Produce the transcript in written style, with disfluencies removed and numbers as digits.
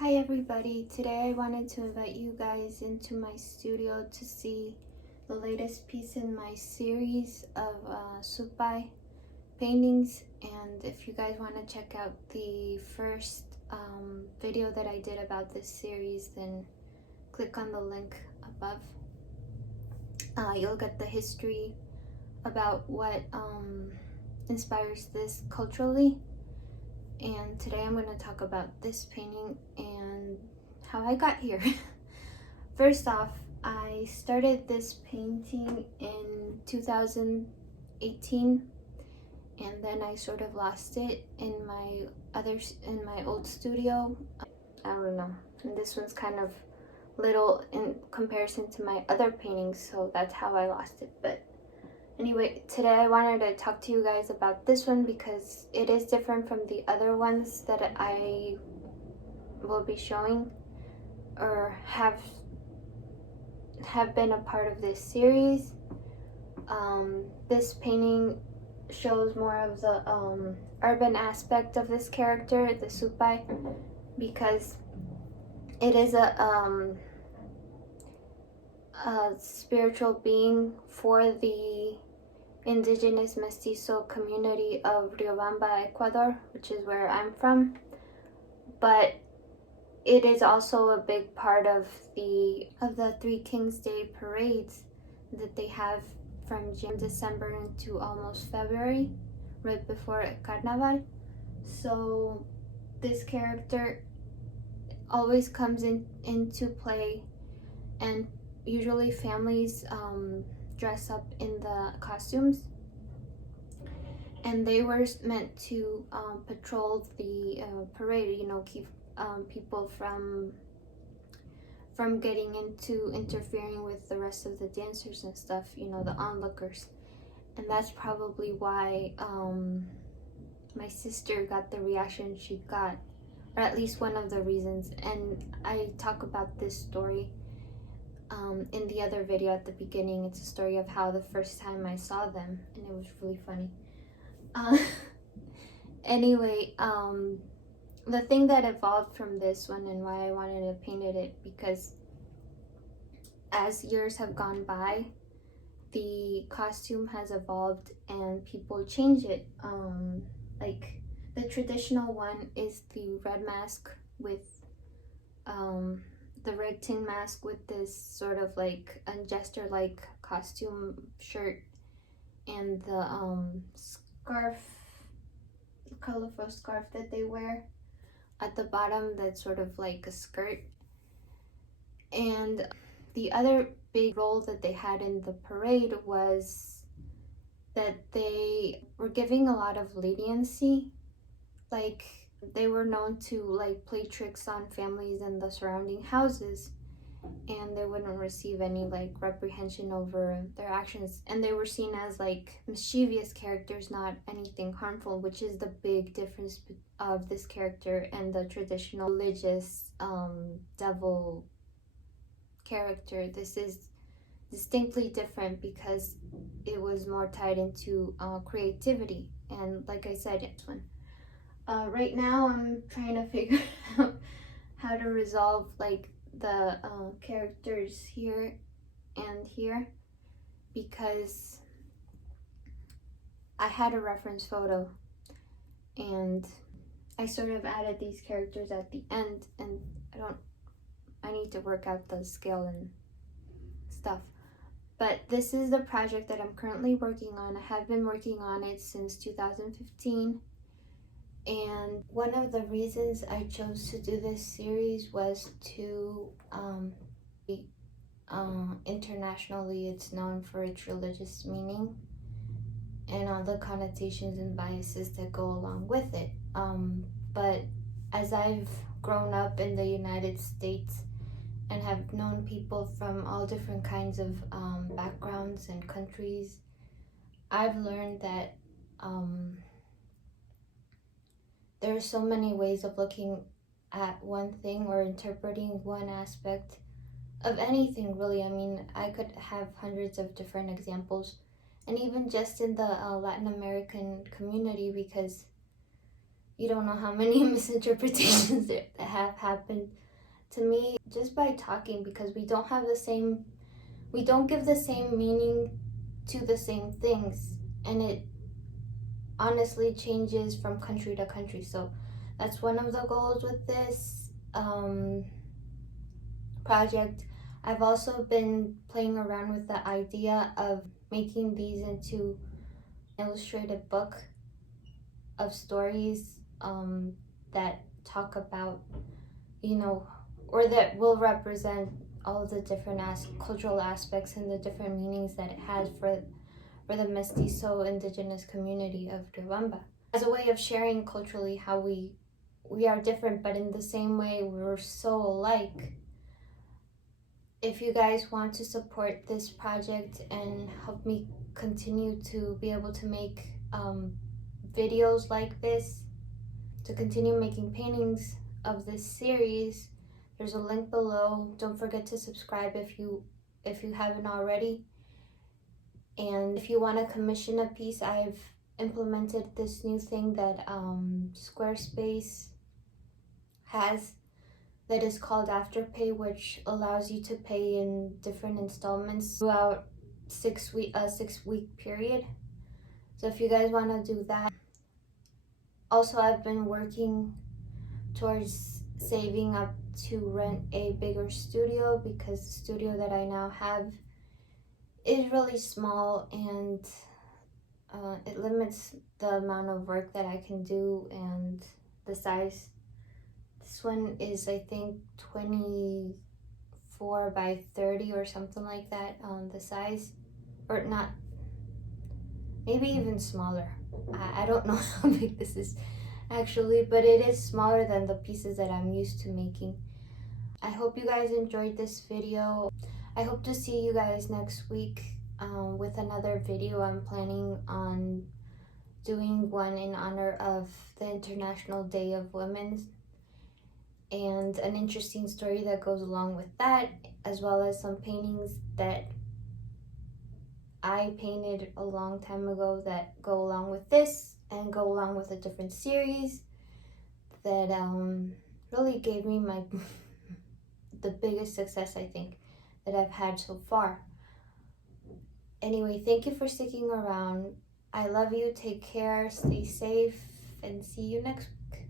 Hi everybody, today I wanted to invite you guys into my studio to see the latest piece in my series of Supay paintings. And if you guys want to check out the first video that I did about this series, then click on the link above. You'll get the history about what inspires this culturally. And today I'm going to talk about this painting and how I got here. First off, I started this painting in 2018, and then I sort of lost it in my old studio. I don't know, and this one's kind of little in comparison to my other paintings, so that's how I lost it. But anyway, today I wanted to talk to you guys about this one because it is different from the other ones that I will be showing or have been a part of this series. This painting shows more of the urban aspect of this character, the Supay, because it is a spiritual being for the indigenous mestizo community of Riobamba, Ecuador, which is where I'm from. But it is also a big part of the Three Kings Day parades that they have from December into almost February, right before Carnaval. So this character always comes into play, and usually families dress up in the costumes, and they were meant to patrol the parade, keep people from getting into interfering with the rest of the dancers and stuff, the onlookers. And that's probably why my sister got the reaction she got, or at least one of the reasons. And I talk about this story in the other video at the beginning. It's a story of how the first time I saw them, and it was really funny. Anyway, the thing that evolved from this one and why I wanted to paint it, because as years have gone by, the costume has evolved and people change it. Like the traditional one is the red mask with the red tin mask with this sort of like a jester-like costume shirt, and the scarf, colorful scarf that they wear at the bottom, that's sort of like a skirt. And the other big role that they had in the parade was that they were giving a lot of leniency. Like, they were known to like play tricks on families in the surrounding houses, and they wouldn't receive any like reprehension over their actions, and they were seen as like mischievous characters, not anything harmful, which is the big difference of this character and the traditional religious devil character. This is distinctly different because it was more tied into creativity. And like I said, it's one right now I'm trying to figure out how to resolve like the characters here and here, because I had a reference photo and I sort of added these characters at the end, and I need to work out the scale and stuff. But this is the project that I'm currently working on. I have been working on it since 2015. And one of the reasons I chose to do this series was to internationally it's known for its religious meaning and all the connotations and biases that go along with it. But as I've grown up in the United States and have known people from all different kinds of backgrounds and countries, I've learned that there are so many ways of looking at one thing or interpreting one aspect of anything, really. I mean, I could have hundreds of different examples, and even just in the Latin American community, because You don't know how many misinterpretations that have happened to me just by talking, because we don't give the same meaning to the same things, and it honestly changes from country to country. So that's one of the goals with this project. I've also been playing around with the idea of making these into an illustrated book of stories that talk about, or that will represent all of the different cultural aspects and the different meanings that it has for the mestizo indigenous community of Riobamba, as a way of sharing culturally how we are different, but in the same way we're so alike. If you guys want to support this project and help me continue to be able to make videos like this, to continue making paintings of this series, there's a link below. Don't forget to subscribe if you haven't already. And if you want to commission a piece, I've implemented this new thing that Squarespace has that is called AFTERPAY, which allows you to pay in different installments throughout 6-week period. So if you guys want to do that. Also, I've been working towards saving up to rent a bigger studio, because the studio that I now have is really small, and it limits the amount of work that I can do and the size. This one is, I think, 24 by 30 or something like that on the size, or not, maybe even smaller. I don't know how big this is actually, but it is smaller than the pieces that I'm used to making. I hope you guys enjoyed this video. I hope to see you guys next week with another video. I'm planning on doing one in honor of the International Day of Women, and an interesting story that goes along with that, as well as some paintings that I painted a long time ago that go along with this and go along with a different series that really gave me the biggest success, I think, that I've had so far. Anyway, thank you for sticking around. I love you. Take care. Stay safe. And see you next week.